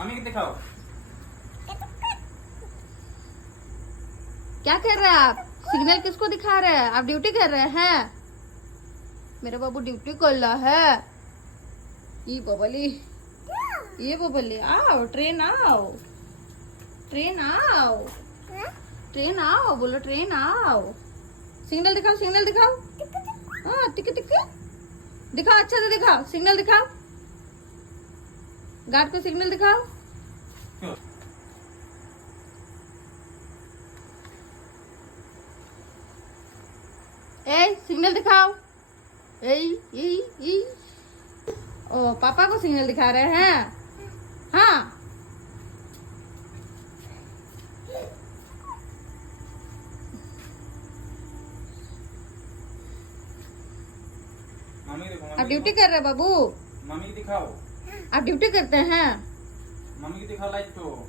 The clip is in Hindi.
मामी को दिखाओ। क्या कर रहे हैं आप? सिग्नल किसको दिखा रहे हैं? आप ड्यूटी कर रहे हैं? मेरा बाबू ड्यूटी कर रहा है। ये बबली आओ, ट्रेन आओ, ट्रेन आओ, ट्रेन आओ, बोलो ट्रेन आओ। सिग्नल दिखाओ, सिग्नल दिखाओ। हाँ, टिक टिक दिखाओ, अच्छा से दिखाओ, सिग्नल दिखाओ। गार्ड को सिग्नल दिखाओ। ए सिग्नल दिखाओ। ए ओ पापा को सिग्नल दिखा रहे हैं। हाँ, मामी को देखो, आप ड्यूटी कर रहे हैं बाबू? मामी को दिखाओ। आप ड्यूटी करते हैं? मम्मी को दिखाओ लाइट को।